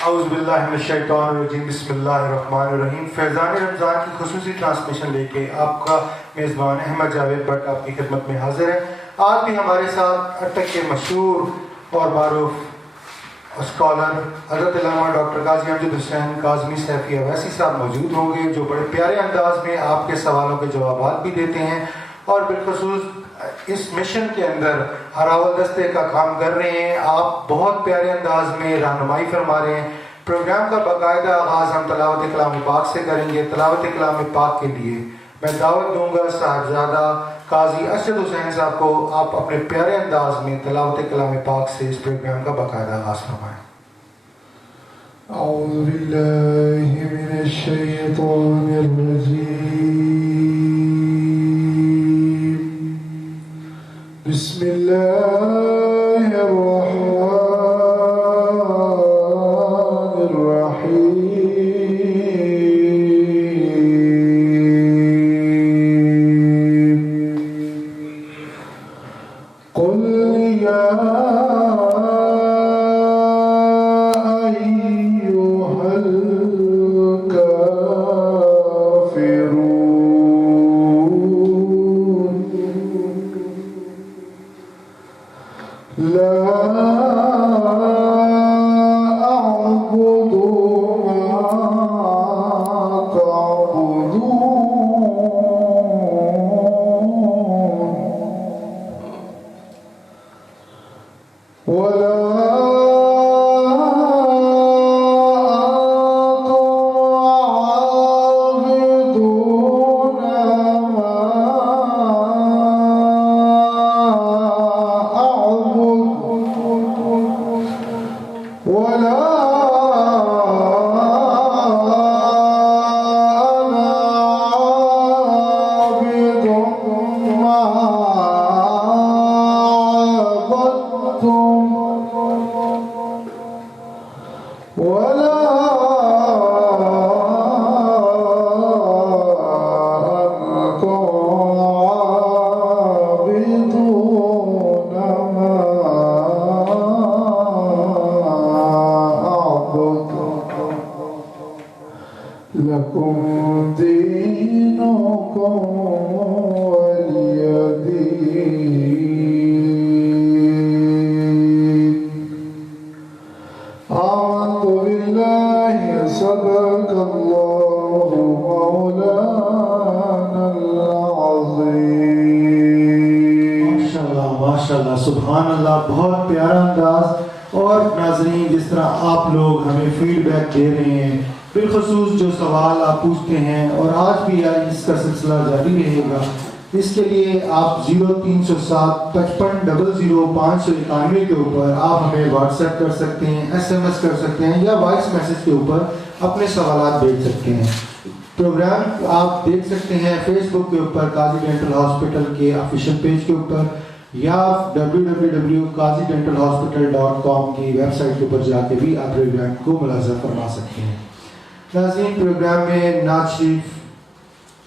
اعوذ باللہ من الشیطان الرجیم بسم اللہ الرحمن الرحیم۔ فیضان رمضان کی خصوصی ٹرانسمیشن لے کے آپ کا میزبان احمد جاوید بٹ آپ کی خدمت میں حاضر ہے۔ آج بھی ہمارے ساتھ اٹک کے مشہور اور معروف اسکالر حضرت علامہ ڈاکٹر قاضی امجد حسین کاظمی سیفی اویسی صاحب موجود ہوں گے، جو بڑے پیارے انداز میں آپ کے سوالوں کے جوابات بھی دیتے ہیں اور بالخصوص اس مشن کے اندر ہراول دستے کا کام کر رہے ہیں۔ آپ بہت پیارے انداز میں رہنمائی فرما رہے ہیں۔ پروگرام کا باقاعدہ آغاز ہم تلاوت کلام پاک سے کریں گے۔ تلاوت کلام پاک کے لیے میں دعوت دوں گا صاحبزادہ قاضی ارشد حسین صاحب کو، آپ اپنے پیارے انداز میں تلاوت کلام پاک سے اس پروگرام کا باقاعدہ آغاز فرمائیں۔ اعوذ باللہ من الشیطان الرجیم، بسم اللہ الرحمن الرحیم۔ قل یا ایہا الکافرون لا أعبد ما تعبدون ولا لكم دينكم ولي دين۔ آمنت بالله صدق الله مولانا العظيم۔ ماشاءاللہ ماشاءاللہ سبحان اللہ، بہت پیارا انداز۔ اور ناظرین، جس طرح آپ لوگ ہمیں فیڈ بیک دے رہے ہیں، بالخصوص جو سوال آپ پوچھتے ہیں، اور آج بھی اس کا سلسلہ جاری رہے گا، اس کے لیے آپ 030755000591 کے اوپر آپ ہمیں واٹس ایپ کر سکتے ہیں، SMS کر سکتے ہیں، یا وائس میسج کے اوپر اپنے سوالات بھیج سکتے ہیں۔ پروگرام آپ دیکھ سکتے ہیں فیس بک کے اوپر قاضی ڈینٹل ہاسپٹل کے آفیشیل پیج کے اوپر، یا www.qazidentalhospital.com کی ویب سائٹ کے اوپر جا کے بھی آپ پروگرام کو ملاحظہ فرما سکتے ہیں۔ ناظرین، پروگرام میں نعت شریف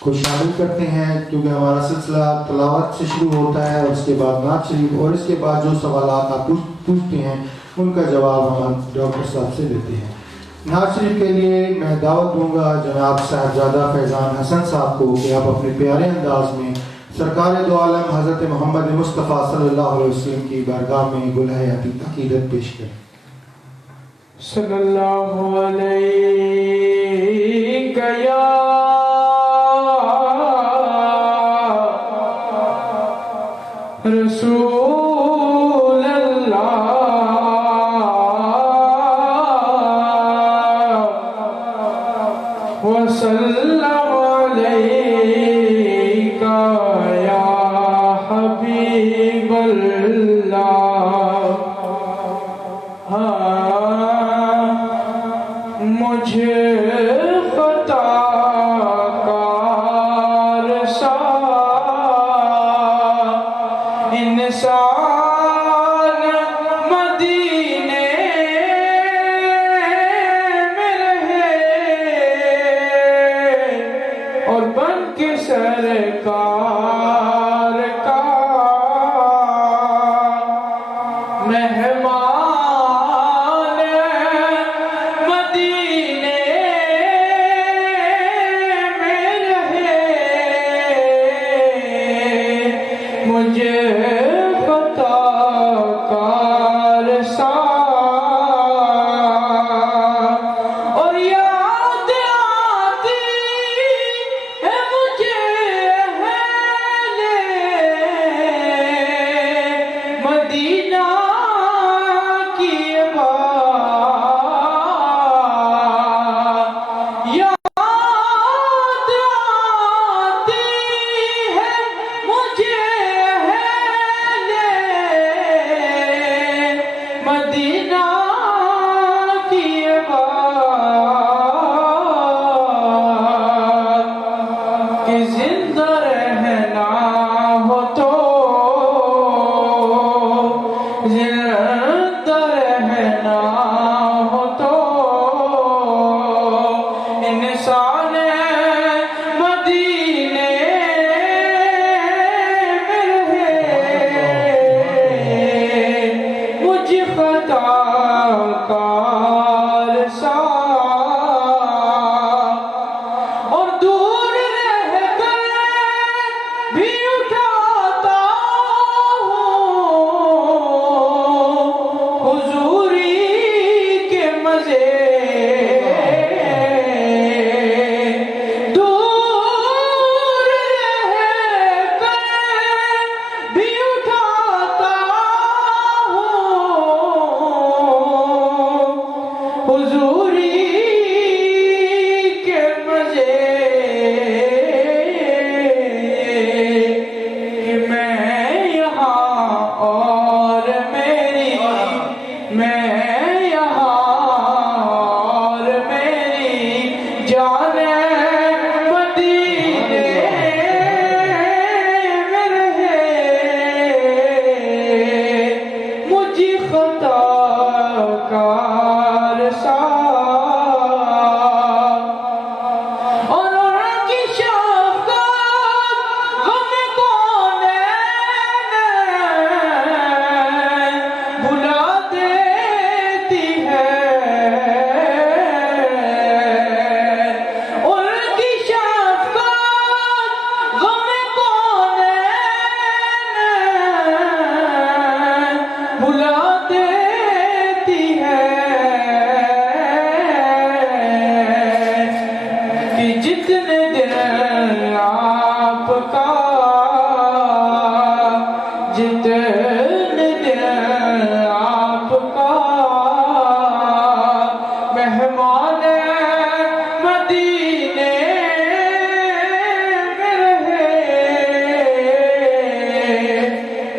کو شامل کرتے ہیں، کیونکہ ہمارا سلسلہ تلاوت سے شروع ہوتا ہے اور اس کے بعد نعت شریف، اور اس کے بعد جو سوالات آپ پوچھتے ہیں ان کا جواب ہم ڈاکٹر صاحب سے دیتے ہیں۔ نعت شریف کے لیے میں دعوت دوں گا جناب صاحبزادہ فیضان حسن صاحب کو کہ آپ اپنے پیارے انداز میں سرکار دو عالم حضرت محمد مصطفیٰ صلی اللہ علیہ وسلم کی بارگاہ میں گلہ عقیدت پیش کریں۔ صلی اللہ علیہ یا رسول اللہ وسلم علیک یا حبیب اللہ۔ مجھے خطا کار سا انسان مدینے مزے دور رہ کر بھی اٹھاتا ہوں حضوری کے مزے کہ میں یہاں اور میری جان مدینے میں رہے مجھ خطا کار سا اور ان کی شفقت غم کونین بھلا دیتی ہے بھلا دیتی ہے کہ جتنے دن آپ کا مہمان مدینے میں رہے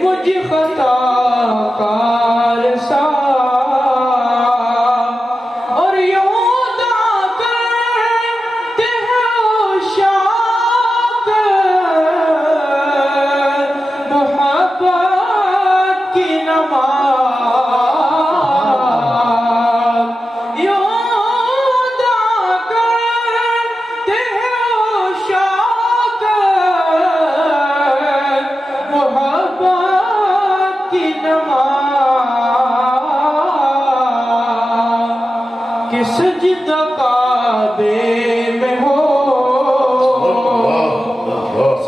مجھ خطا کار سا اور یوں دا کرتے ہیں عشاق محبت کی نماز یوں دا کرتے ہیں عشاق محبت کی نماز کہ سجدہ کعبے میں ہو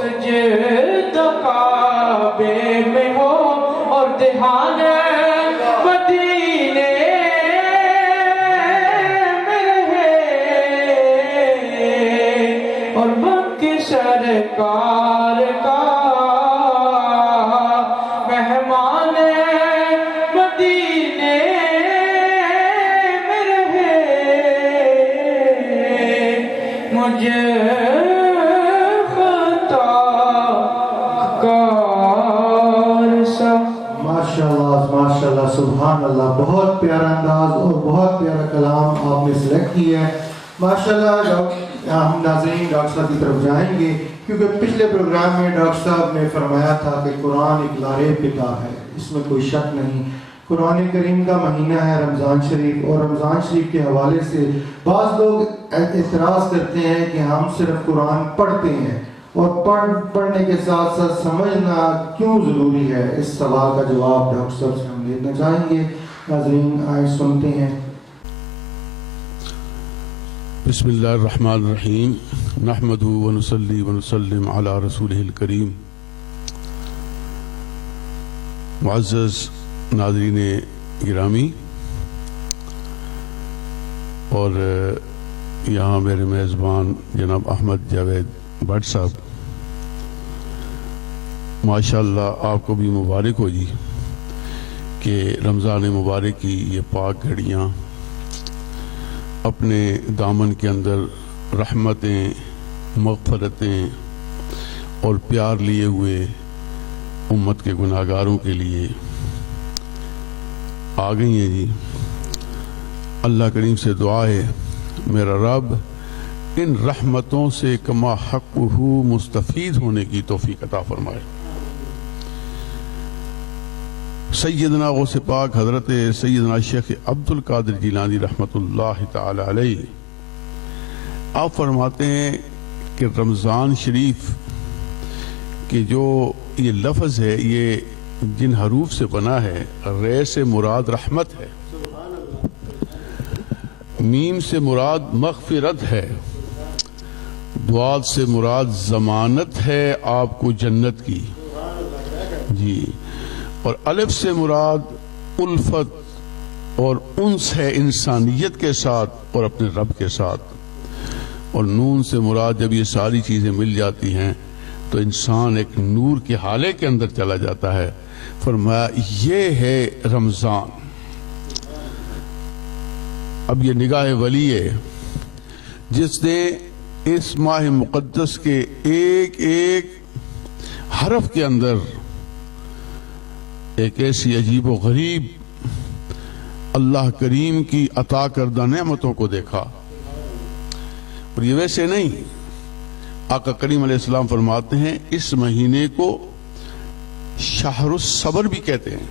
سجدہ کعبے میں ہو اور دھیان مدینے میں رہے اور مکہ سرکار کا مہمان مدینے میں رہے مجھے خطا کار سا ماشاءاللہ سبحان اللہ. بہت پیارا انداز اور بہت پیارا کلام آپ نے سلیکٹ کیا ہے ماشاءاللہ. ہم ناظرین ڈاکٹر صاحب کی طرف جائیں گے کیونکہ پچھلے پروگرام میں ڈاکٹر صاحب نے فرمایا تھا کہ قرآن ایک لارب کتاب ہے, اس میں کوئی شک نہیں. قرآن کریم کا مہینہ ہے رمضان شریف, اور رمضان شریف کے حوالے سے بعض لوگ اعتراض کرتے ہیں کہ ہم صرف قرآن پڑھتے ہیں اور پڑھنے کے ساتھ ساتھ سمجھنا کیوں ضروری ہے. اس سوال کا جواب ڈاکٹر صاحب سے ہم لینا چاہیں گے. ناظرین آئے سنتے ہیں. بسم اللہ الرحمن الرحیم نحمدہ ونصلی ونسلم علی رسولہ الکریم. معزز ناظرین گرامی اور یہاں میرے میزبان جناب احمد جاوید بٹ صاحب, ماشاءاللہ آپ کو بھی مبارک ہو جی کہ رمضان مبارک کی یہ پاک گھڑیاں اپنے دامن کے اندر رحمتیں, مغفرتیں اور پیار لیے ہوئے امت کے گناہگاروں کے لیے آ گئی ہیں جی. اللہ کریم سے دعا ہے میرا رب ان رحمتوں سے کما حق مستفید ہونے کی توفیق عطا فرمائے. سیدنا غوث پاک حضرت سیدنا شیخ عبد القادر جیلانی رحمۃ اللہ تعالی علیہ آپ فرماتے ہیں کہ رمضان شریف کہ جو یہ لفظ ہے یہ جن حروف سے بنا ہے, رے سے مراد رحمت ہے, میم سے مراد مغفرت ہے, دعات سے مراد ضمانت ہے آپ کو جنت کی جی, اور الف سے مراد الفت اور انس ہے انسانیت کے ساتھ اور اپنے رب کے ساتھ. اور نون سے مراد جب یہ ساری چیزیں مل جاتی ہیں تو انسان ایک نور کے حالے کے اندر چلا جاتا ہے. فرمایا یہ ہے رمضان. اب یہ نگاہ ولی ہے جس نے اس ماہ مقدس کے ایک ایک حرف کے اندر ایک ایسی عجیب و غریب اللہ کریم کی عطا کردہ نعمتوں کو دیکھا. اور یہ ویسے نہیں، آقا کریم علیہ السلام فرماتے ہیں اس مہینے کو شہر الصبر بھی کہتے ہیں،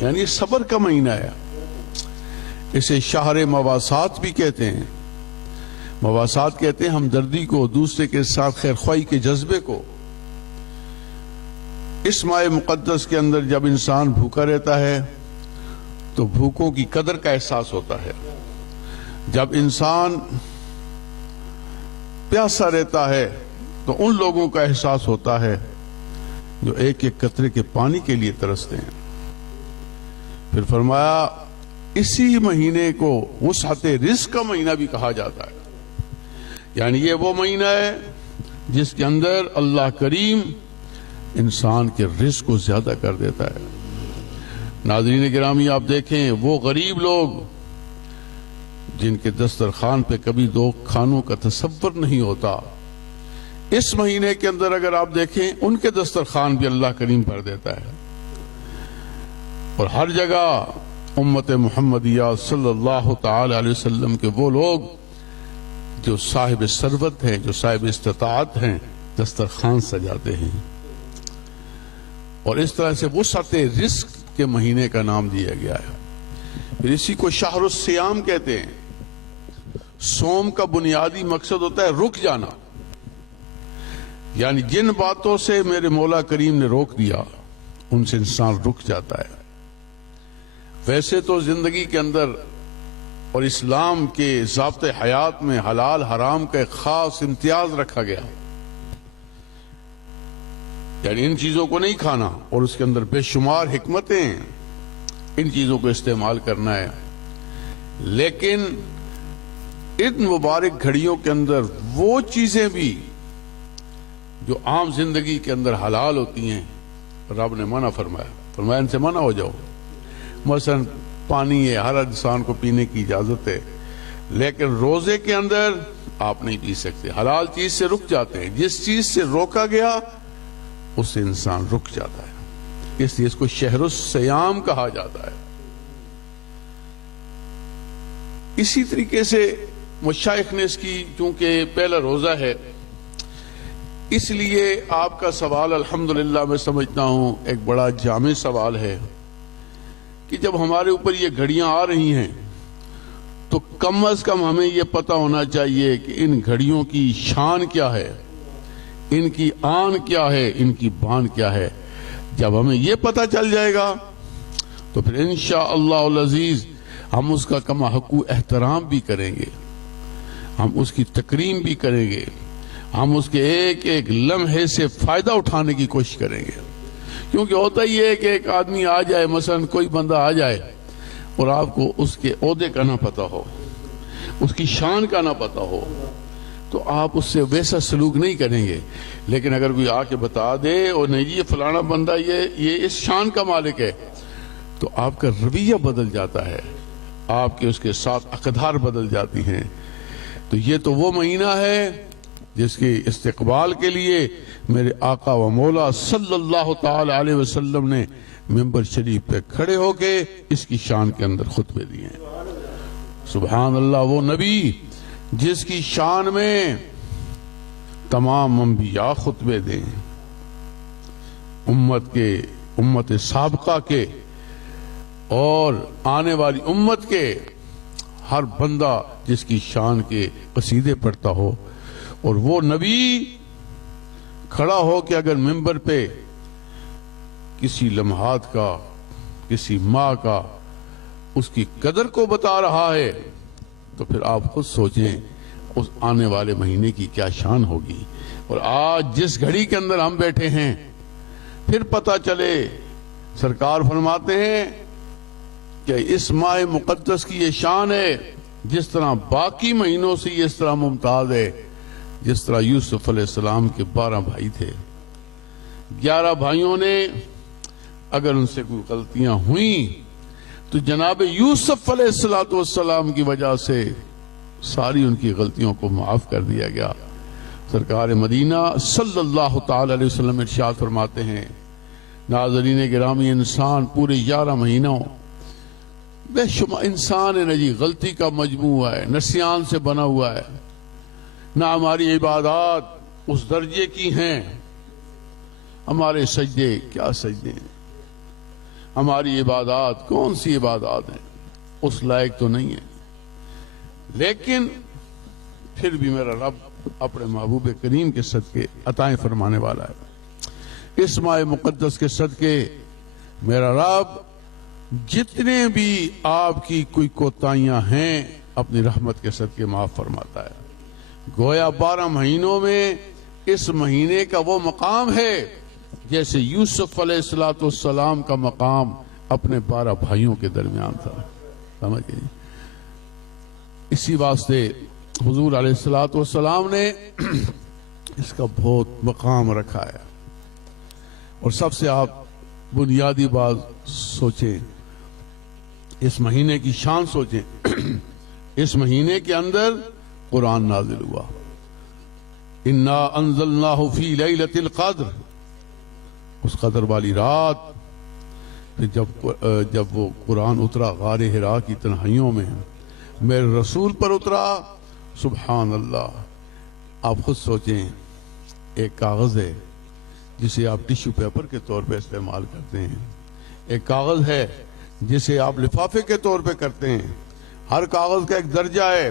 یعنی صبر کا مہینہ ہے. اسے شہر مواسات بھی کہتے ہیں. مواسات کہتے ہیں ہمدردی کو، دوسرے کے ساتھ خیر خواہی کے جذبے کو. اس ماہ مقدس کے اندر جب انسان بھوکا رہتا ہے تو بھوکوں کی قدر کا احساس ہوتا ہے. جب انسان پیاسا رہتا ہے تو ان لوگوں کا احساس ہوتا ہے جو ایک ایک قطرے کے پانی کے لیے ترستے ہیں. پھر فرمایا اسی مہینے کو وسعت رزق کا مہینہ بھی کہا جاتا ہے. یعنی یہ وہ مہینہ ہے جس کے اندر اللہ کریم انسان کے رزق کو زیادہ کر دیتا ہے. ناظرین گرامی آپ دیکھیں وہ غریب لوگ جن کے دسترخوان پہ کبھی دو کھانوں کا تصور نہیں ہوتا، اس مہینے کے اندر اگر آپ دیکھیں ان کے دسترخوان بھی اللہ کریم بھر دیتا ہے. اور ہر جگہ امت محمدیہ صلی اللہ تعالی علیہ وسلم کے وہ لوگ جو صاحب ثروت ہیں، جو صاحب استطاعت ہیں، دسترخوان سجاتے ہیں. اور اس طرح سے وسعت رزق کے مہینے کا نام دیا گیا ہے. پھر اسی کو شہر الصیام کہتے ہیں. صوم کا بنیادی مقصد ہوتا ہے رک جانا، یعنی جن باتوں سے میرے مولا کریم نے روک دیا ان سے انسان رک جاتا ہے. ویسے تو زندگی کے اندر اور اسلام کے ضابطۂ حیات میں حلال حرام کا ایک خاص امتیاز رکھا گیا، یعنی ان چیزوں کو نہیں کھانا، اور اس کے اندر بے شمار حکمتیں ان چیزوں کو استعمال کرنا ہے. لیکن ان مبارک گھڑیوں کے اندر وہ چیزیں بھی جو عام زندگی کے اندر حلال ہوتی ہیں رب نے منع فرمایا ان سے منع ہو جاؤ. مثلا پانی ہے، ہر انسان کو پینے کی اجازت ہے، لیکن روزے کے اندر آپ نہیں پی سکتے. حلال چیز سے رک جاتے ہیں. جس چیز سے روکا گیا اس سے انسان رک جاتا ہے. اس لیے اس کو شہر الصیام کہا جاتا ہے. اسی طریقے سے مشائخ نے اس کی چونکہ پہلا روزہ ہے اس لیے آپ کا سوال الحمدللہ میں سمجھتا ہوں ایک بڑا جامع سوال ہے کہ جب ہمارے اوپر یہ گھڑیاں آ رہی ہیں تو کم از کم ہمیں یہ پتہ ہونا چاہیے کہ ان گھڑیوں کی شان کیا ہے، ان کی آن کیا ہے، ان کی بان کیا ہے. جب ہمیں یہ پتہ چل جائے گا تو پھر انشاءاللہ العزیز ہم اس کا کما حقوق احترام بھی کریں گے، ہم اس کی تکریم بھی کریں گے، ہم اس کے ایک ایک لمحے سے فائدہ اٹھانے کی کوشش کریں گے. کیونکہ ہوتا ہی ہے کہ ایک آدمی آ جائے، مثلا کوئی بندہ آ جائے اور آپ کو اس کے عہدے کا نہ پتہ ہو، اس کی شان کا نہ پتہ ہو تو آپ اس سے ویسا سلوک نہیں کریں گے. لیکن اگر کوئی آ کے بتا دے اور نہیں جی یہ فلانا بندہ یہ اس شان کا مالک ہے تو آپ کا رویہ بدل جاتا ہے، آپ کے اس کے ساتھ اقدار بدل جاتی ہیں. تو یہ تو وہ مہینہ ہے جس کے استقبال کے لیے میرے آقا و مولا صلی اللہ تعالی علیہ وسلم نے ممبر شریف پہ کھڑے ہو کے اس کی شان کے اندر خطبے دیے ہیں. سبحان اللہ، وہ نبی جس کی شان میں تمام انبیاء خطبے دیں، امت سابقہ کے اور آنے والی امت کے ہر بندہ جس کی شان کے قصیدے پڑھتا ہو. اور وہ نبی کھڑا ہو کہ اگر ممبر پہ کسی لمحات کا، کسی ماہ کا اس کی قدر کو بتا رہا ہے تو پھر آپ خود سوچیں اس آنے والے مہینے کی کیا شان ہوگی. اور آج جس گھڑی کے اندر ہم بیٹھے ہیں پھر پتہ چلے، سرکار فرماتے ہیں کہ اس ماہ مقدس کی یہ شان ہے، جس طرح باقی مہینوں سے یہ اس طرح ممتاز ہے، جس طرح یوسف علیہ السلام کے 12 بھائی تھے، 11 بھائیوں نے اگر ان سے کوئی غلطیاں ہوئیں تو جناب یوسف علیہ السلام کی وجہ سے ساری ان کی غلطیوں کو معاف کر دیا گیا۔ سرکار مدینہ صلی اللہ تعالی علیہ وسلم ارشاد فرماتے ہیں، ناظرین گرامی، انسان پورے 11 مہینوں بے شمار انسان ہے نا جی، غلطی کا مجموعہ ہے، نسیان سے بنا ہوا ہے، نہ ہماری عبادات اس درجے کی ہیں، ہمارے سجدے کیا سجدے ہیں، ہماری عبادات کون سی عبادات ہیں، اس لائق تو نہیں ہے، لیکن پھر بھی میرا رب اپنے محبوب کریم کے صدقے عطائیں فرمانے والا ہے۔ اس ماہ مقدس کے صدقے میرا رب جتنے بھی آپ کی کوئی کوتاہیاں ہیں اپنی رحمت کے صدقے معاف فرماتا ہے۔ گویا 12 مہینوں میں اس مہینے کا وہ مقام ہے جیسے یوسف علیہ السلام کا مقام اپنے 12 بھائیوں کے درمیان تھا، سمجھ گئے؟ اسی واسطے حضور علیہ السلام نے اس کا بہت مقام رکھا ہے۔ اور سب سے آپ بنیادی بات سوچیں، اس مہینے کی شان سوچیں، اس مہینے کے اندر قرآن نازل ہوا، انا انزلناہ فی لیلۃ القدر، اس قدر والی رات پھر جب وہ قرآن اترا غار حرا کی تنہائیوں میں میرے رسول پر اترا، سبحان اللہ۔ آپ خود سوچیں، ایک کاغذ ہے جسے آپ ٹیشو پیپر کے طور پہ استعمال کرتے ہیں، ایک کاغذ ہے جسے آپ لفافے کے طور پہ کرتے ہیں، ہر کاغذ کا ایک درجہ ہے،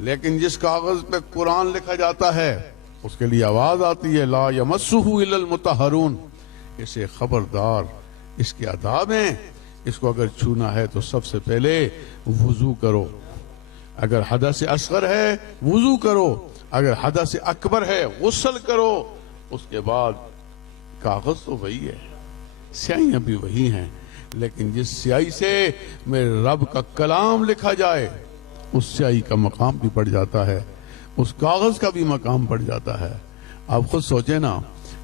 لیکن جس کاغذ پہ قرآن لکھا جاتا ہے اس کے لیے آواز آتی ہے، لا یمسہ الا المطہرون، اسے خبردار، اس کے آداب ہیں، اس کو اگر چھونا ہے تو سب سے پہلے وضو کرو، اگر حدث اصغر ہے وضو کرو، اگر حدث اکبر ہے غسل کرو، اس کے بعد کاغذ تو وہی ہے، سیاہیاں بھی وہی ہیں، لیکن جس سیاہی سے میرے رب کا کلام لکھا جائے اس سیاہی کا مقام بھی بڑھ جاتا ہے، اس کاغذ کا بھی مقام بڑھ جاتا ہے۔ آپ خود سوچیں نا،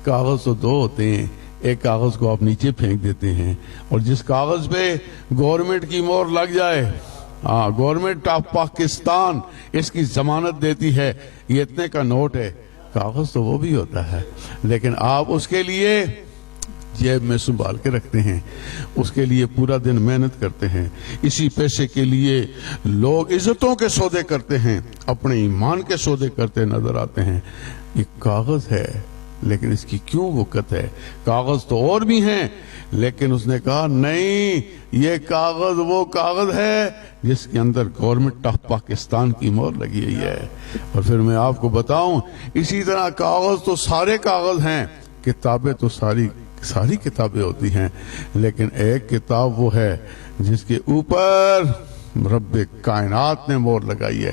کاغذ تو 2 ہوتے ہیں، ایک کاغذ کو آپ نیچے پھینک دیتے ہیں، اور جس کاغذ پہ گورنمنٹ کی مہر لگ جائے، گورنمنٹ آف پاکستان اس کی ضمانت دیتی ہے یہ اتنے کا نوٹ ہے، کاغذ تو وہ بھی ہوتا ہے، لیکن آپ اس کے لیے جیب میں سنبھال کے رکھتے ہیں، اس کے لیے پورا دن محنت کرتے ہیں، اسی پیسے کے لیے لوگ عزتوں کے سودے کرتے ہیں، اپنے ایمان کے سودے کرتے نظر آتے ہیں۔ یہ کاغذ ہے لیکن اس کی کیوں وقت ہے؟ کاغذ تو اور بھی ہیں، لیکن اس نے کہا نہیں، یہ کاغذ وہ کاغذ ہے جس کے اندر گورنمنٹ آف پاکستان کی مہر لگی ہوئی ہے۔ اور پھر میں آپ کو بتاؤں، اسی طرح کاغذ تو سارے کاغذ ہیں، کتابیں تو ساری کتابیں ہوتی ہیں، لیکن ایک کتاب وہ ہے جس کے اوپر رب کائنات نے مہر لگائی ہے،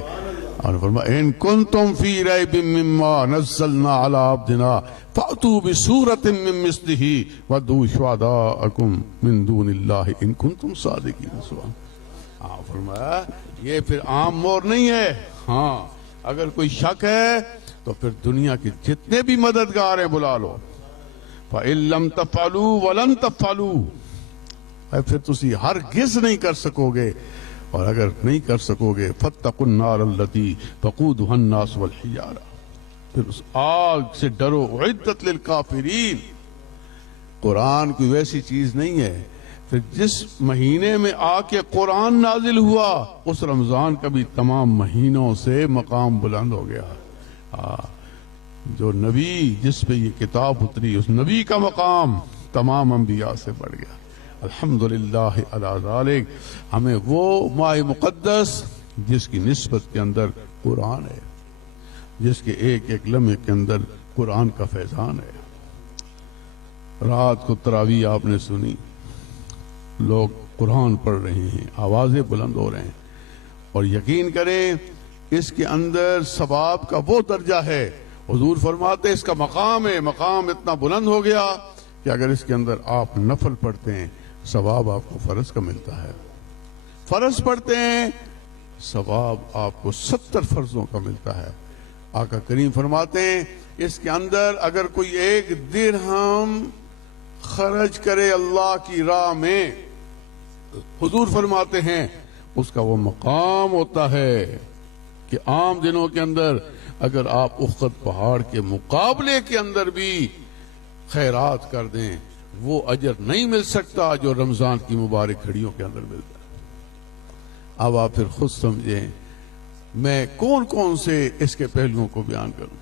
اور فرمایا ان کنتم فی ریب مما نزلنا علی عبدنا فاتوا بسورۃ من مثلہ وادعوا شہداءکم من دون اللہ ان کنتم صادقین۔ فرمایا یہ پھر عام مہر نہیں ہے، ہاں اگر کوئی شک ہے تو پھر دنیا کے جتنے بھی مددگار ہیں بلا لو، فَإِن لَمْ تَفْعَلُوا وَلَن تَفْعَلُوا، پھر تسی ہرگز نہیں کر سکو گے، اور اگر نہیں کر سکو گے فَاتَّقُوا النَّارَ الَّتِي وَقُودُهَا النَّاسُ وَالْحِجَارَةُ، پھر اس آگ سے ڈرو، اعدت للکافرین۔ قرآن کوئی ویسی چیز نہیں ہے، پھر جس مہینے میں آ کے قرآن نازل ہوا اس رمضان کا بھی تمام مہینوں سے مقام بلند ہو گیا۔ جو نبی جس پہ یہ کتاب اتری اس نبی کا مقام تمام انبیاء سے بڑھ گیا۔ الحمدللہ علی ذالک، ہمیں وہ ماہ مقدس جس کی نسبت کے اندر قرآن ہے، جس کے ایک ایک لمحے کے اندر قرآن کا فیضان ہے۔ رات کو تراویح آپ نے سنی، لوگ قرآن پڑھ رہے ہیں، آوازیں بلند ہو رہے ہیں، اور یقین کریں اس کے اندر ثواب کا وہ درجہ ہے، حضور فرماتے اس کا مقام ہے، مقام اتنا بلند ہو گیا کہ اگر اس کے اندر آپ نفل پڑھتے ہیں ثواب آپ کو فرض کا ملتا ہے۔ فرض پڑھتے ہیں ثواب آپ کو 70 فرضوں کا ملتا ہے۔ آقا کریم فرماتے ہیں اس کے اندر اگر کوئی 1 درہم خرچ کرے اللہ کی راہ میں، حضور فرماتے ہیں اس کا وہ مقام ہوتا ہے کہ عام دنوں کے اندر اگر آپ احد پہاڑ کے مقابلے کے اندر بھی خیرات کر دیں وہ اجر نہیں مل سکتا جو رمضان کی مبارک گھڑیوں کے اندر ملتا ہے۔ اب آپ پھر خود سمجھیں میں کون کون سے اس کے پہلوؤں کو بیان کروں،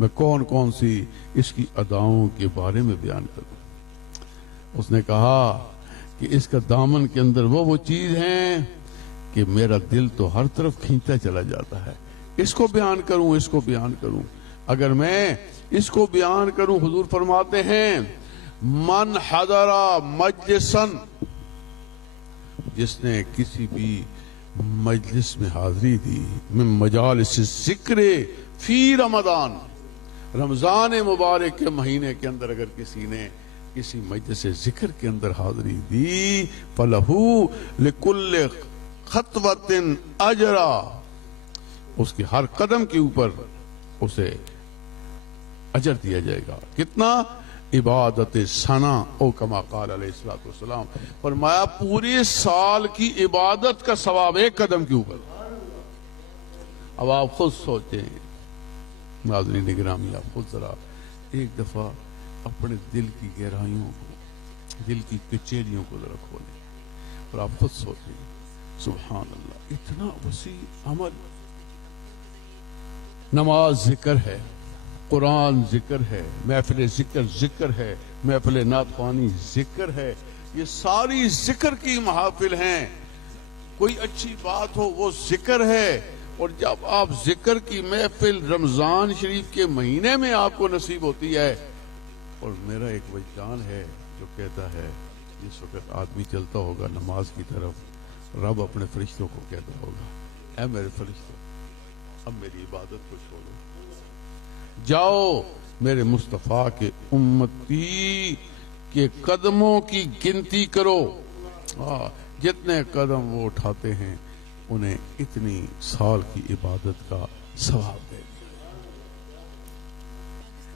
میں کون کون سی اس کی اداؤں کے بارے میں بیان کروں۔ اس نے کہا کہ اس کا دامن کے اندر وہ چیز ہیں کہ میرا دل تو ہر طرف کھینچتا چلا جاتا ہے، اس کو بیان کروں اس کو بیان کروں۔ اگر میں اس کو بیان کروں، حضور فرماتے ہیں من حضر مجلسن، جس نے کسی بھی مجلس میں حاضری دی، من مجالس ذکر فی رمضان، رمضان مبارک کے مہینے کے اندر اگر کسی نے کسی مجلس ذکر کے اندر حاضری دی، فلہو لکل خطوۃ اجرا، اس کے ہر قدم کے اوپر اسے اجر دیا جائے گا۔ کتنا؟ عبادت سنا، او کما قال علیہ الصلوۃ والسلام، فرمایا پورے سال کی عبادت کا ثواب 1 قدم کے اوپر۔ اب آپ خود سوچیں ناظرین گرامی، آپ خود ذرا ایک دفعہ اپنے دل کی گہرائیوں کو، دل کی کچیریوں کو ذرا کھولیں اور آپ خود سوچیں سبحان اللہ، اتنا وسیع عمل، نماز ذکر ہے، قرآن ذکر ہے، محفل ذکر ہے، محفل نعت خوانی ذکر ہے، یہ ساری ذکر کی محافل ہیں۔ کوئی اچھی بات ہو وہ ذکر ہے، اور جب آپ ذکر کی محفل رمضان شریف کے مہینے میں آپ کو نصیب ہوتی ہے، اور میرا ایک وجدان ہے جو کہتا ہے جس وقت آدمی چلتا ہوگا نماز کی طرف، رب اپنے فرشتوں کو کہتا ہوگا اے میرے فرشتوں اب میری عبادت کو چھوڑو، جاؤ میرے مصطفیٰ کے امتی کے قدموں کی گنتی کرو، جتنے قدم وہ اٹھاتے ہیں انہیں اتنی سال کی عبادت کا ثواب دے دیا۔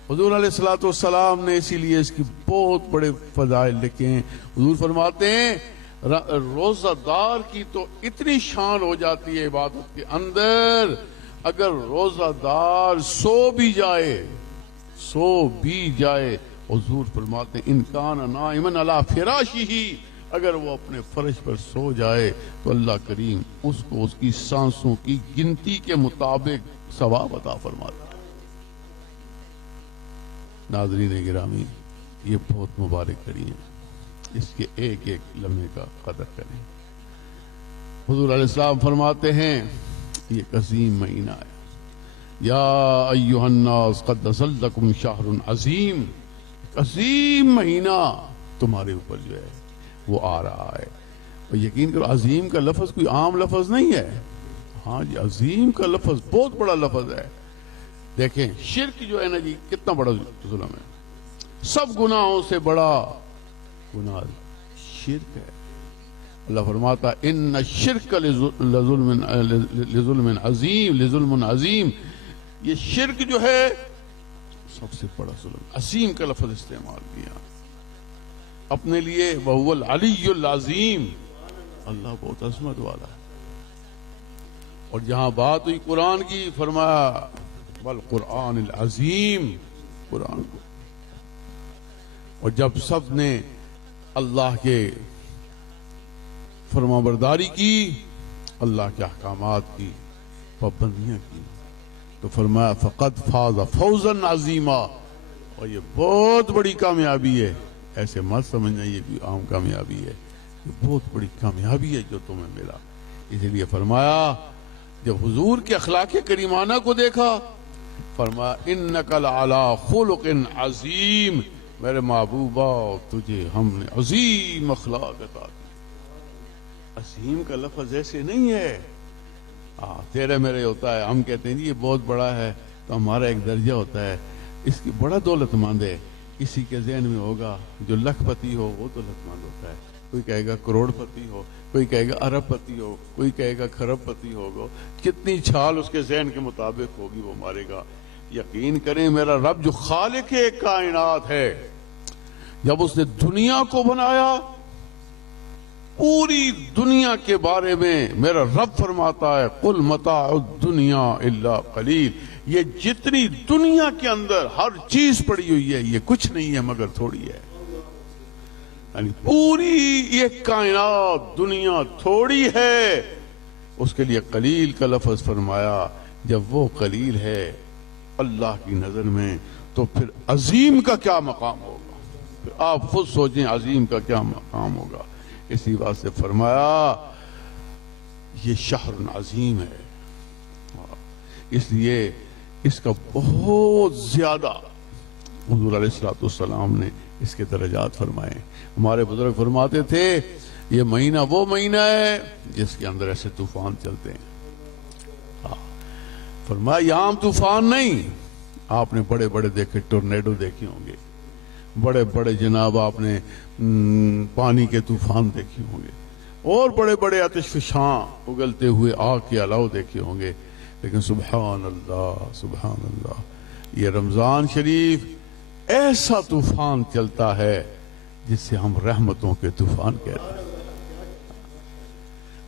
حضور علیہ الصلوۃ والسلام نے اسی لیے اس کی بہت بڑے فضائل لکھے ہیں۔ حضور فرماتے ہیں روزہ دار کی تو اتنی شان ہو جاتی ہے عبادت کے اندر، اگر روزہ دار سو بھی جائے، حضور فرماتے ہیں انکان نائمن علی فراشہ، اگر وہ اپنے فرش پر سو جائے تو اللہ کریم اس کو اس کی سانسوں کی گنتی کے مطابق ثواب عطا فرماتا ہے۔ ناظرین گرامی، یہ بہت مبارک گھڑی ہے، اس کے ایک ایک لمحے کا قدر کریں۔ حضور علیہ السلام فرماتے ہیں یہ ایک عظیم مہینہ ہے، یا ایھا الناس قد نزل لکم شہر عظیم، ایک عظیم مہینہ تمہارے اوپر جو ہے وہ آ رہا ہے۔ اور یقین کرو عظیم کا لفظ کوئی عام لفظ نہیں ہے، ہاں جی عظیم کا لفظ بہت بڑا لفظ ہے۔ دیکھیں شرک جو ہے نا جی کتنا بڑا ظلم ہے، سب گناہوں سے بڑا گناہ شرک ہے۔ اللہ فرماتا ان الشرک لظلم عظیم، یہ شرک جو ہے سب سے بڑا ظلم، عظیم کا لفظ استعمال کیا اپنے لیے، وہو العلی العظیم، اللہ بہت عظمت والا ہے۔ اور جہاں بات ہوئی قرآن کی فرمایا والقرآن العظیم، قرآن کو، اور جب سب نے اللہ کے فرما برداری کی، اللہ کے احکامات کی پابندیاں کی، تو فرمایا فقد فاز فوزا عظیما، اور یہ بہت بڑی کامیابی ہے، ایسے مت سمجھنا یہ کوئی عام کامیابی ہے، یہ بہت بڑی کامیابی ہے جو تمہیں ملا۔ اسی لیے فرمایا جب حضور کے اخلاق کریمانہ کو دیکھا فرمایا انک لعلی خلق عظیم، میرے محبوبہ تجھے ہم نے عظیم اخلاق عطا کی۔ عظیم کا لفظ ایسے نہیں ہے تیرے میرے ہوتا ہے، ہم کہتے ہیں جی یہ بہت بڑا ہے تو ہمارا ایک درجہ ہوتا ہے، اس کی بڑا دولت مند ہے، کسی کے ذہن میں ہوگا جو لکھ پتی ہو وہ دولت مند ہوتا ہے، کوئی کہے گا کروڑ پتی ہو، کوئی کہے گا ارب پتی ہو، کوئی کہے گا کھرب پتی ہوگا، کتنی چھال اس کے ذہن کے مطابق ہوگی وہ مارے گا۔ یقین کریں میرا رب جو خالق کائنات ہے، جب اس نے دنیا کو بنایا، پوری دنیا کے بارے میں میرا رب فرماتا ہے قل متاع الدنیا الا قلیل، یہ جتنی دنیا کے اندر ہر چیز پڑی ہوئی ہے یہ کچھ نہیں ہے مگر تھوڑی ہے۔ یعنی پوری یہ کائنات دنیا تھوڑی ہے، اس کے لیے قلیل کا لفظ فرمایا۔ جب وہ قلیل ہے اللہ کی نظر میں تو پھر عظیم کا کیا مقام ہوگا؟ پھر آپ خود سوچیں عظیم کا کیا مقام ہوگا۔ اسی بات سے فرمایا یہ شہر عظیم ہے، اس لیے اس کا بہت زیادہ حضور علیہ الصلوۃ والسلام نے اس کے درجات فرمائے۔ ہمارے بزرگ فرماتے تھے یہ مہینہ وہ مہینہ ہے جس کے اندر ایسے طوفان چلتے ہیں۔ فرمایا یہ عام طوفان نہیں، آپ نے بڑے بڑے دیکھے، ٹورنیڈو دیکھے ہوں گے، بڑے بڑے جناب آپ نے پانی کے طوفان دیکھے ہوں گے، اور بڑے بڑے آتش فشاں اگلتے ہوئے آگ کے الاؤ دیکھے ہوں گے، لیکن سبحان اللہ یہ رمضان شریف ایسا طوفان چلتا ہے جس سے ہم رحمتوں کے طوفان کہتے ہیں۔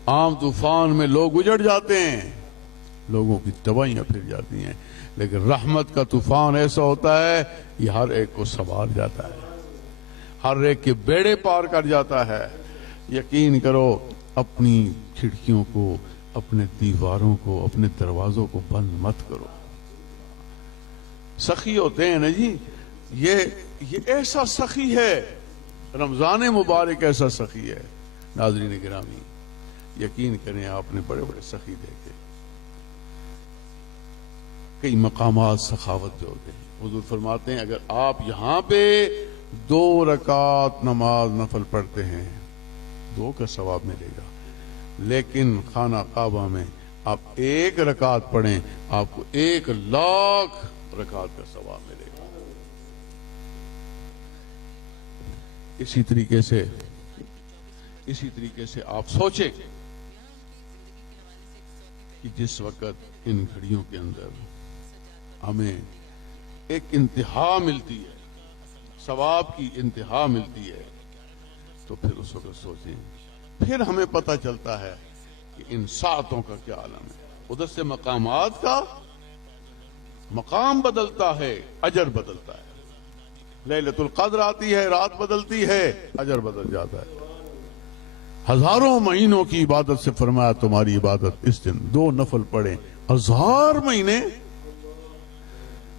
عام طوفان میں لوگ اجڑ جاتے ہیں، لوگوں کی تباہیاں پھر جاتی ہیں، لیکن رحمت کا طوفان ایسا ہوتا ہے یہ ہر ایک کو سنوار جاتا ہے، ہر ایک کے بیڑے پار کر جاتا ہے۔ یقین کرو اپنی کھڑکیوں کو، اپنے دیواروں کو، اپنے دروازوں کو بند مت کرو۔ سخی ہوتے ہیں نا جی، یہ ایسا سخی ہے، رمضان مبارک ایسا سخی ہے۔ ناظرین گرامی یقین کریں آپ نے بڑے بڑے سخی دیکھے، کئی مقامات سخاوت جو ہوتے ہیں۔ حضور فرماتے ہیں اگر آپ یہاں پہ 2 رکعت نماز نفل پڑھتے ہیں 2 کا ثواب ملے گا، لیکن خانہ کعبہ میں آپ 1 رکعت پڑھیں آپ کو 1,00,000 رکعت کا ثواب ملے گا۔ اسی طریقے سے آپ سوچیں کہ جس وقت ان گھڑیوں کے اندر ہمیں ایک انتہا ملتی ہے، ثواب کی انتہا ملتی ہے، تو پھر اس وقت سوچیں، پھر ہمیں پتہ چلتا ہے کہ ان ساعتوں کا کیا عالم ہے۔ ادھر سے مقامات کا مقام بدلتا ہے، اجر بدلتا ہے۔ لیلۃ القدر آتی ہے، رات بدلتی ہے، اجر بدل جاتا ہے۔ ہزاروں مہینوں کی عبادت سے فرمایا تمہاری عبادت اس دن 2 نفل پڑھیں، 1000 مہینے،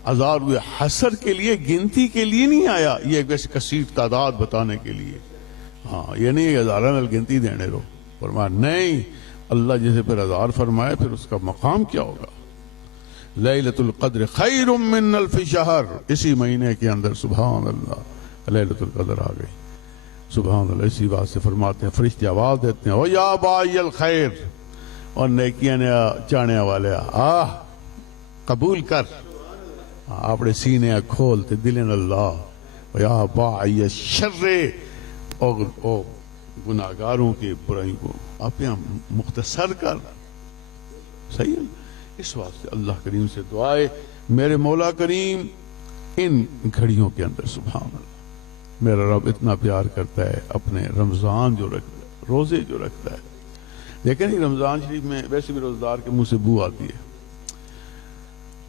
1000 ہوئے حسر کے لیے، گنتی کے لیے نہیں آیا، یہ ایک ویسے کثیر تعداد بتانے کے لیے۔ ہاں یہ نہیں ہزاروں نال گنتی دینے رو، فرمایا نہیں، اللہ جسے پھر 1000 فرمائے پھر اس کا مقام کیا ہوگا۔ لیلۃ القدر خیر من الف شہر، اسی مہینے کے اندر سبحان اللہ لیلۃ القدر آ گئی، سبحان اللہ۔ اسی بات سے فرماتے ہیں فرشتے آواز دیتے ہیں او یا باعی الخیر، اور نیکیاں نے چاہنے والے قبول کر، اپنے سینے کھولتے دلن اللہ، یا باعی الشر، اور گناہگاروں کی برائی کو آپ یہاں مختصر کر۔ صحیح ہے، اس واسطے اللہ کریم سے دعائے میرے مولا کریم ان گھڑیوں کے اندر سبحان اللہ میرا رب اتنا پیار کرتا ہے، اپنے رمضان جو رکھتا ہے، روزے جو رکھتا ہے۔ لیکن رمضان شریف میں ویسے بھی روزدار کے منہ سے بو آتی ہے،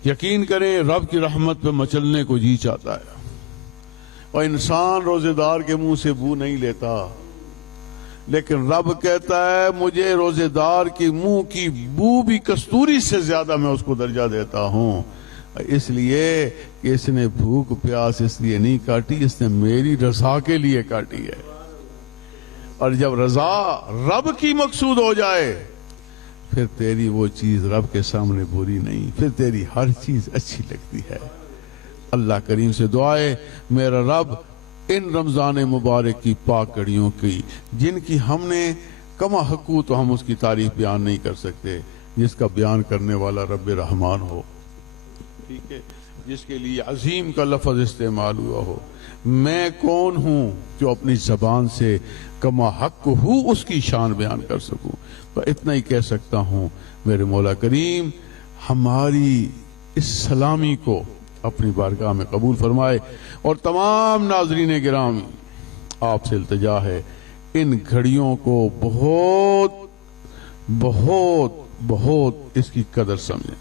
یقین کریں رب کی رحمت پہ مچلنے کو جی چاہتا ہے، اور انسان روزے دار کے منہ سے بو نہیں لیتا، لیکن رب کہتا ہے مجھے روزے دار کے منہ کی بو بھی کستوری سے زیادہ میں اس کو درجہ دیتا ہوں، اس لیے کہ اس نے بھوک پیاس اس لیے نہیں کاٹی، اس نے میری رضا کے لیے کاٹی ہے۔ اور جب رضا رب کی مقصود ہو جائے پھر تیری وہ چیز رب کے سامنے بری نہیں، پھر تیری ہر چیز اچھی لگتی ہے۔ اللہ کریم سے دعائے میرا رب ان رمضان مبارک کی پاک کڑیوں کی، جن کی ہم نے کما حقوق تو ہم اس کی تعریف بیان نہیں کر سکتے، جس کا بیان کرنے والا رب رحمان ہو، ٹھیک ہے، جس کے لیے عظیم کا لفظ استعمال ہوا ہو. میں کون ہوں جو اپنی زبان سے کما حق ہوں اس کی شان بیان کر سکوں. تو اتنا ہی کہہ سکتا ہوں میرے مولا کریم ہماری اس سلامی کو اپنی بارگاہ میں قبول فرمائے. اور تمام ناظرین گرامی آپ سے التجا ہے ان گھڑیوں کو بہت بہت بہت اس کی قدر سمجھیں.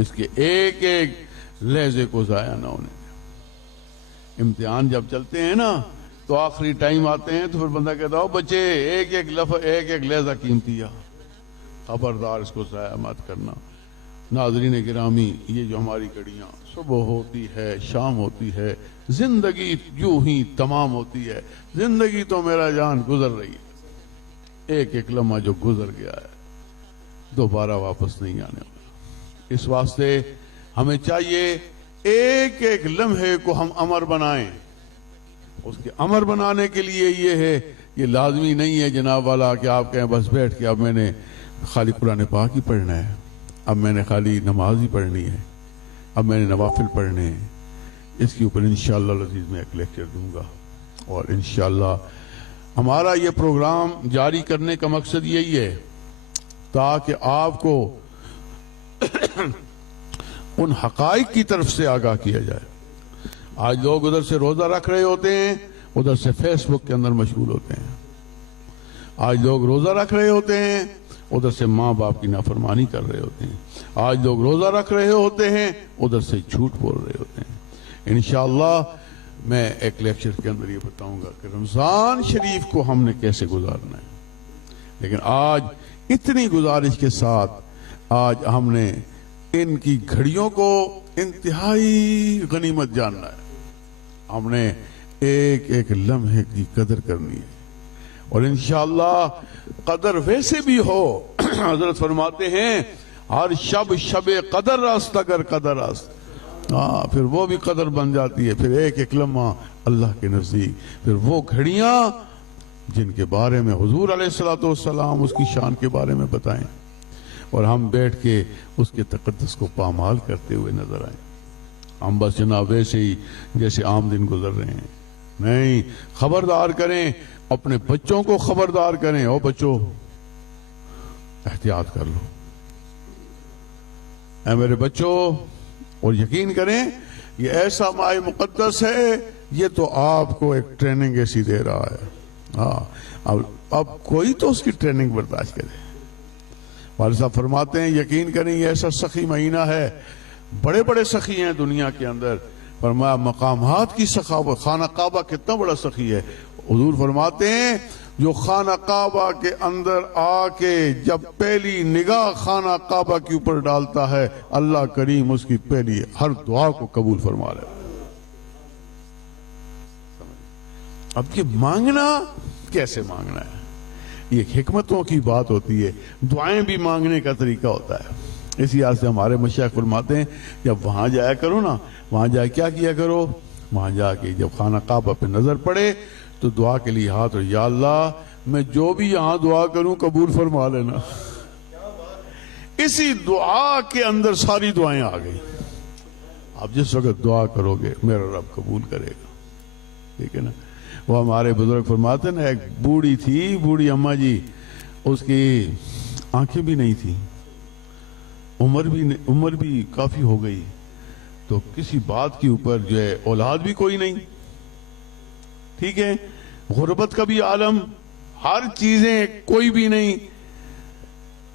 اس کے ایک ایک لہجے کو ضائع نہ ہونے دیں. امتحان جب چلتے ہیں نا تو آخری ٹائم آتے ہیں تو پھر بندہ کہتا ہو بچے ایک ایک لفظ ایک ایک لہجہ قیمتی ہے, خبردار اس کو ضائع مت کرنا. ناظرین گرامی یہ جو ہماری گھڑیاں صبح ہوتی ہے شام ہوتی ہے زندگی یوں ہی تمام ہوتی ہے. زندگی تو میرا جان گزر رہی ہے, ایک ایک لمحہ جو گزر گیا ہے دوبارہ واپس نہیں آنے والا. اس واسطے ہمیں چاہیے ایک ایک لمحے کو ہم امر بنائیں. اس کے امر بنانے کے لیے یہ ہے, یہ لازمی نہیں ہے جناب والا کہ آپ کہیں بس بیٹھ کے اب میں نے خالی قرآن پاک ہی پڑھنا ہے, اب میں نے خالی نماز ہی پڑھنی ہے, اب میں نے نوافل پڑھنے ہیں. اس کے اوپر انشاءاللہ العزیز میں ایک لیکچر دوں گا. اور انشاءاللہ ہمارا یہ پروگرام جاری کرنے کا مقصد یہی ہے تاکہ آپ کو ان حقائق کی طرف سے آگاہ کیا جائے. آج لوگ ادھر سے روزہ رکھ رہے ہوتے ہیں, ادھر سے فیس بک کے اندر مشغول ہوتے ہیں. آج لوگ روزہ رکھ رہے ہوتے ہیں, ادھر سے ماں باپ کی نافرمانی کر رہے ہوتے ہیں. آج لوگ روزہ رکھ رہے ہوتے ہیں, ادھر سے جھوٹ بول رہے ہوتے ہیں. انشاءاللہ میں ایک لیکچر کے اندر یہ بتاؤں گا کہ رمضان شریف کو ہم نے کیسے گزارنا ہے. لیکن آج اتنی گزارش کے ساتھ آج ہم نے ان کی گھڑیوں کو انتہائی غنیمت جاننا ہے. ہم نے ایک ایک لمحے کی قدر کرنی ہے. اور انشاءاللہ قدر ویسے بھی ہو, حضرت فرماتے ہیں ہر شب شب قدر راست اگر قدر راست, پھر وہ بھی قدر بن جاتی ہے. پھر ایک ایک لمحہ اللہ کے نزدیک, پھر وہ گھڑیاں جن کے بارے میں حضور علیہ السلام اس کی شان کے بارے میں بتائیں اور ہم بیٹھ کے اس کے تقدس کو پامال کرتے ہوئے نظر آئیں. ہم بس جناب ویسے ہی جیسے عام دن گزر رہے ہیں نہیں. خبردار کریں اپنے بچوں کو, خبردار کریں او بچوں احتیاط کر لو اے میرے بچوں, اور یقین کریں یہ ایسا ماہ مقدس ہے, یہ تو آپ کو ایک ٹریننگ ایسی دے رہا ہے. اب کوئی تو اس کی ٹریننگ برداشت کرے. والد صاحب فرماتے ہیں یقین کریں یہ ایسا سخی مہینہ ہے, بڑے بڑے سخی ہیں دنیا کے اندر. فرمایا مقامات کی سخاوت, خانہ کعبہ کتنا بڑا سخی ہے. حضور فرماتے ہیں جو خانہ کعبہ کے اندر آ کے جب پہلی نگاہ خانہ کعبہ کے اوپر ڈالتا ہے اللہ کریم اس کی پہلی ہر دعا کو قبول فرما لے. اب یہ مانگنا کیسے مانگنا ہے, یہ حکمتوں کی بات ہوتی ہے. دعائیں بھی مانگنے کا طریقہ ہوتا ہے. اسی وجہ سے ہمارے مشائخ فرماتے ہیں جب وہاں جایا کرو نا, وہاں جا کیا کیا کرو, وہاں جا کے جب خانہ کعبہ پہ نظر پڑے تو دعا کے لیے ہاتھ, اور یا اللہ میں جو بھی یہاں دعا کروں قبول فرما لینا. اسی دعا کے اندر ساری دعائیں آ گئی. آپ جس وقت دعا کرو گے میرا رب قبول کرے گا. ٹھیک ہے نا. وہ ہمارے بزرگ فرماتے نا ایک بوڑھی تھی, بوڑھی اماں جی, اس کی آنکھیں بھی نہیں تھی, عمر بھی کافی ہو گئی, تو کسی بات کے اوپر جو ہے اولاد بھی کوئی نہیں, ٹھیک ہے, غربت کا بھی عالم, ہر چیزیں کوئی بھی نہیں.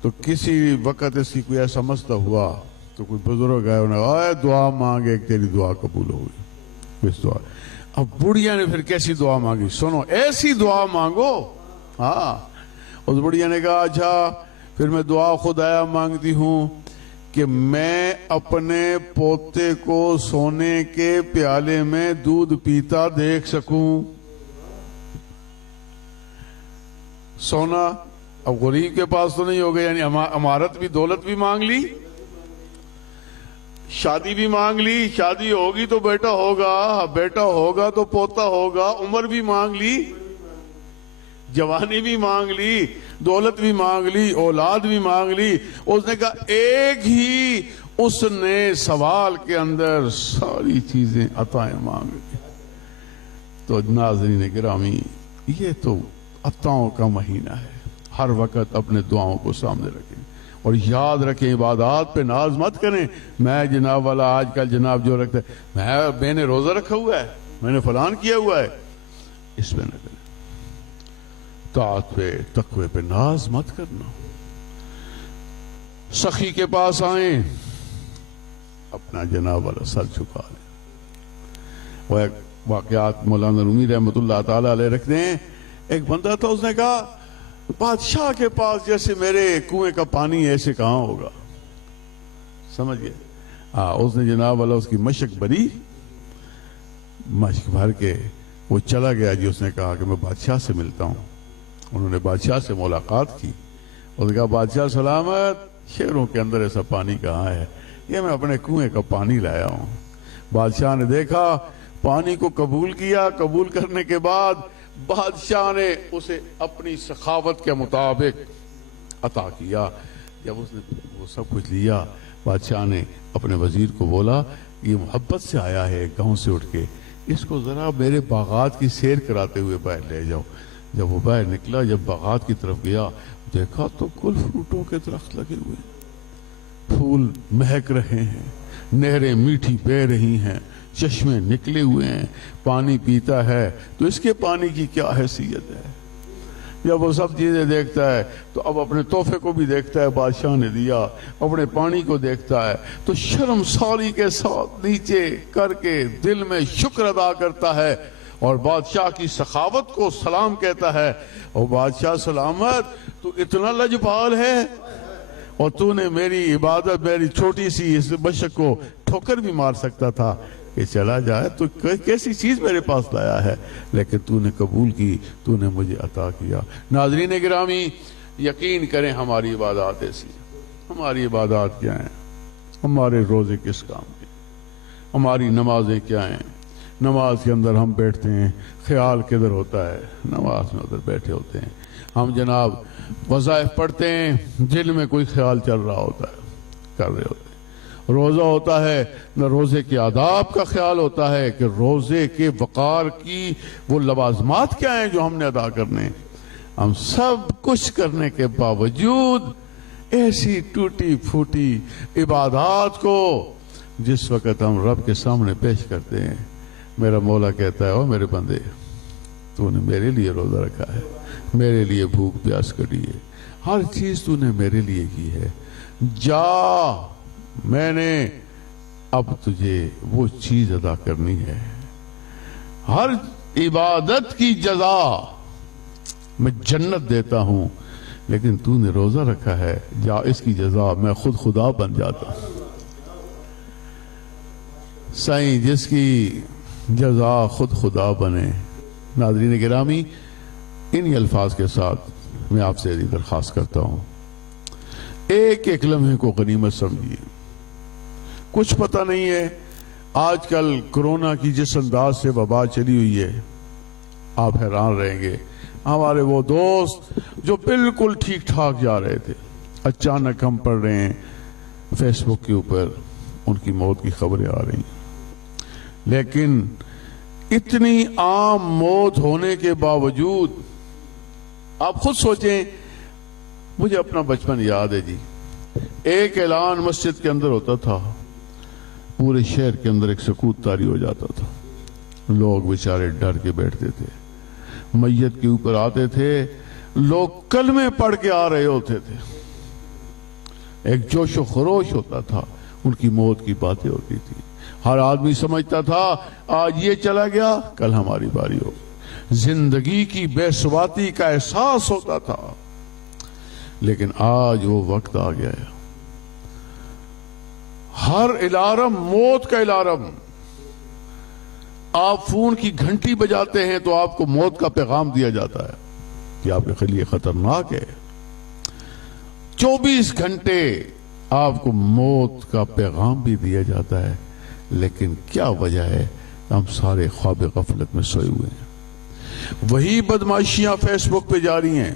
تو کسی وقت اس کی کوئی ایسا مسئلہ ہوا تو کوئی بزرگ آئے, انہوں نے آئے دعا مانگے تیری دعا قبول ہو گئی. اس دعا اب بڑھیا نے پھر کیسی دعا مانگی, سنو ایسی دعا مانگو. ہاں اس بڑھیا نے کہا اچھا پھر میں دعا خدایا مانگتی ہوں کہ میں اپنے پوتے کو سونے کے پیالے میں دودھ پیتا دیکھ سکوں. سونا اب غریب کے پاس تو نہیں ہوگا, یعنی امارت بھی دولت بھی مانگ لی, شادی بھی مانگ لی, شادی ہوگی تو بیٹا ہوگا, بیٹا ہوگا تو پوتا ہوگا, عمر بھی مانگ لی, جوانی بھی مانگ لی, دولت بھی مانگ لی، اولاد بھی مانگ لی. اس نے کہا ایک ہی اس نے سوال کے اندر ساری چیزیں عطائیں مانگ لی. تو ناظرین گرامی، یہ تو عطاؤں کا مہینہ ہے. ہر وقت اپنے دعاؤں کو سامنے رکھیں اور یاد رکھیں عبادات پہ ناز مت کریں. میں جناب والا آج کل جناب جو رکھتا ہے، میں نے روزہ رکھا ہوا ہے، میں نے فلان کیا ہوا ہے، اس پہ نہ کریں. طاعت پہ تقوی پہ ناز مت کرنا. سخی کے پاس آئیں، اپنا جناب والا سر جھکا لیں. وہ ایک واقعات مولانا رومی رحمت اللہ تعالی علیہ رکھتے ہیں. ایک بندہ تھا، اس نے کہا بادشاہ کے پاس جیسے میرے کنویں کا پانی ایسے کہاں ہوگا. سمجھ گئے؟ اس نے جناب والا اس کی مشق بھری، مشق بھر کے وہ چلا گیا جی. اس نے کہا کہ میں بادشاہ سے ملتا ہوں. انہوں نے بادشاہ سے ملاقات کی. اس نے کہا بادشاہ سلامت، شہروں کے اندر ایسا پانی کہاں ہے؟ یہ میں اپنے کنویں کا پانی لایا ہوں. بادشاہ نے دیکھا، پانی کو قبول کیا. قبول کرنے کے بعد بادشاہ نے اسے اپنی سخاوت کے مطابق عطا کیا. جب اس نے وہ سب کچھ لیا، بادشاہ نے اپنے وزیر کو بولا یہ محبت سے آیا ہے گاؤں سے اٹھ کے، اس کو ذرا میرے باغات کی سیر کراتے ہوئے باہر لے جاؤ. جب وہ باہر نکلا، جب باغات کی طرف گیا، دیکھا تو کل فروٹوں کے درخت لگے ہوئے، پھول مہک رہے ہیں، نہریں میٹھی بہہ رہی ہیں، چشمے نکلے ہوئے ہیں، پانی پیتا ہے تو اس کے پانی کی کیا حیثیت ہے. جب وہ سب چیزیں دیکھتا ہے تو اب اپنے تحفے کو بھی دیکھتا ہے، بادشاہ نے دیا، اپنے پانی کو دیکھتا ہے تو شرمساری کے ساتھ نیچے کر کے دل میں شکر ادا کرتا ہے اور بادشاہ کی سخاوت کو سلام کہتا ہے. اور بادشاہ سلامت، تو اتنا لجپال ہے اور تو نے میری عبادت، میری چھوٹی سی اس مشق کو ٹھوکر بھی مار سکتا تھا کہ چلا جائے. تو کیسی چیز میرے پاس لایا ہے، لیکن تو نے قبول کی، تو نے مجھے عطا کیا. ناظرین گرامی، یقین کریں ہماری عبادات ایسی. ہماری عبادات کیا ہیں؟ ہمارے روزے کس کام کے؟ ہماری نمازیں کیا ہیں؟ نماز کے اندر ہم بیٹھتے ہیں، خیال کدھر ہوتا ہے؟ نماز میں ادھر بیٹھے ہوتے ہیں. ہم جناب وظائف پڑھتے ہیں، دل میں کوئی خیال چل رہا ہوتا ہے، کر رہے ہوتے ہیں. روزہ ہوتا ہے، نہ روزے کے آداب کا خیال ہوتا ہے کہ روزے کے وقار کی وہ لوازمات کیا ہیں جو ہم نے ادا کرنے. ہم سب کچھ کرنے کے باوجود ایسی ٹوٹی پھوٹی عبادات کو جس وقت ہم رب کے سامنے پیش کرتے ہیں، میرا مولا کہتا ہے او میرے بندے، تو نے میرے لیے روزہ رکھا ہے، میرے لیے بھوک پیاس کٹی ہے، ہر چیز تو نے میرے لیے کی ہے، جا میں نے اب تجھے وہ چیز ادا کرنی ہے. ہر عبادت کی جزا میں جنت دیتا ہوں، لیکن تو نے روزہ رکھا ہے، جا اس کی جزا میں خود خدا بن جاتا. سائیں جس کی جزا خود خدا بنے. ناظرین گرامی، انہی الفاظ کے ساتھ میں آپ سے درخواست کرتا ہوں، ایک ایک لمحے کو غنیمت سمجھیے. کچھ پتہ نہیں ہے آج کل کرونا کی جس انداز سے وبا چلی ہوئی ہے، آپ حیران رہیں گے. ہمارے وہ دوست جو بالکل ٹھیک ٹھاک جا رہے تھے، اچانک ہم پڑھ رہے ہیں فیس بک کے اوپر ان کی موت کی خبریں آ رہی ہیں. لیکن اتنی عام موت ہونے کے باوجود آپ خود سوچیں. مجھے اپنا بچپن یاد ہے جی، ایک اعلان مسجد کے اندر ہوتا تھا، پورے شہر کے اندر ایک سکوت طاری ہو جاتا تھا. لوگ بیچارے ڈر کے بیٹھتے تھے، میت کے اوپر آتے تھے، لوگ کلمے پڑھ کے آ رہے ہوتے تھے، ایک جوش و خروش ہوتا تھا، ان کی موت کی باتیں ہوتی تھی. ہر آدمی سمجھتا تھا آج یہ چلا گیا کل ہماری باری ہو. زندگی کی بے ثباتی کا احساس ہوتا تھا. لیکن آج وہ وقت آ گیا ہے، ہر الارم موت کا الارم. آپ فون کی گھنٹی بجاتے ہیں تو آپ کو موت کا پیغام دیا جاتا ہے کہ آپ کے لیے خطرناک ہے. 24 گھنٹے آپ کو موت کا پیغام بھی دیا جاتا ہے. لیکن کیا وجہ ہے؟ ہم سارے خواب غفلت میں سوئے ہوئے ہیں. وہی بدماشیاں فیس بک پہ جاری ہیں،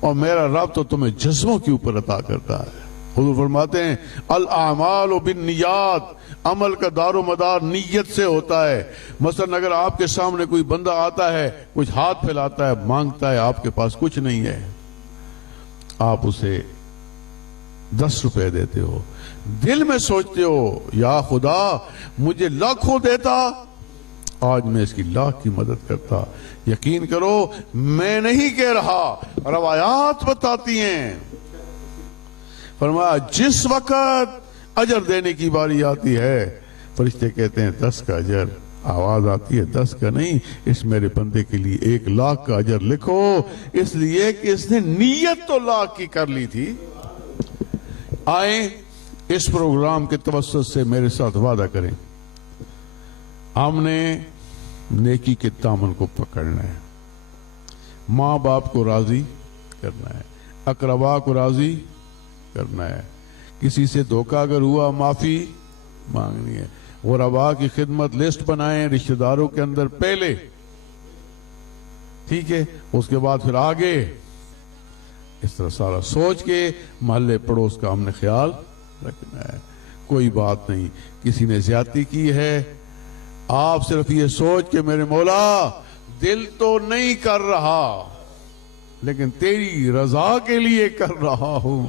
اور میرا رب تو تمہیں جذبوں کے اوپر عطا کرتا ہے۔ حضور فرماتے ہیں الاعمال بالنیات، عمل کا دار و مدار نیت سے ہوتا ہے۔ مثلا اگر آپ کے سامنے کوئی بندہ آتا ہے، کچھ ہاتھ پھیلاتا ہے، مانگتا ہے، آپ کے پاس کچھ نہیں ہے، آپ اسے 10 روپے دیتے ہو، دل میں سوچتے ہو یا خدا مجھے لاکھوں دیتا، آج میں اس کی لاکھ کی مدد کرتا۔ یقین کرو میں نہیں کہہ رہا، روایات بتاتی ہیں۔ فرمایا جس وقت اجر دینے کی باری آتی ہے، فرشتے کہتے ہیں 10 کا اجر، آواز آتی ہے 10 کا نہیں، اس میرے بندے کے لیے 1 لاکھ کا اجر لکھو، اس لیے کہ اس نے نیت تو لاکھ کی کر لی تھی۔ آئیں اس پروگرام کے توسط سے میرے ساتھ وعدہ کریں، ہم نے نیکی کے دامن کو پکڑنا ہے، ماں باپ کو راضی کرنا ہے، اقربا کو راضی کرنا ہے، کسی سے دھوکہ اگر ہوا معافی مانگنی ہے، غربا کی خدمت لسٹ بنائیں رشتہ داروں کے اندر پہلے، ٹھیک ہے، اس کے بعد پھر آگے، اس طرح سارا سوچ کے محلے پڑوس کا ہم نے خیال رکھنا ہے۔ کوئی بات نہیں، کسی نے زیادتی کی ہے، آپ صرف یہ سوچ کہ میرے مولا دل تو نہیں کر رہا لیکن تیری رضا کے لیے کر رہا ہوں۔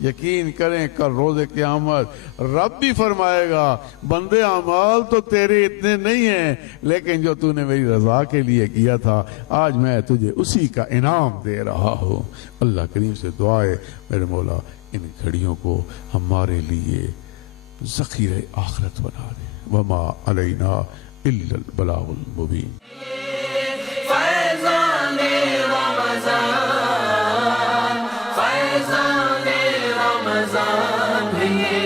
یقین کریں کل روز قیامت رب بھی فرمائے گا بندے اعمال تو تیرے اتنے نہیں ہیں، لیکن جو تو نے میری رضا کے لیے کیا تھا آج میں تجھے اسی کا انعام دے رہا ہوں۔ اللہ کریم سے دعا ہے میرے مولا ان گھڑیوں کو ہمارے لیے ذخیرہ آخرت بنا دے۔ وما علینا الا البلاغ المبین۔ فیضان رمضان، فیضان رمضان ہے،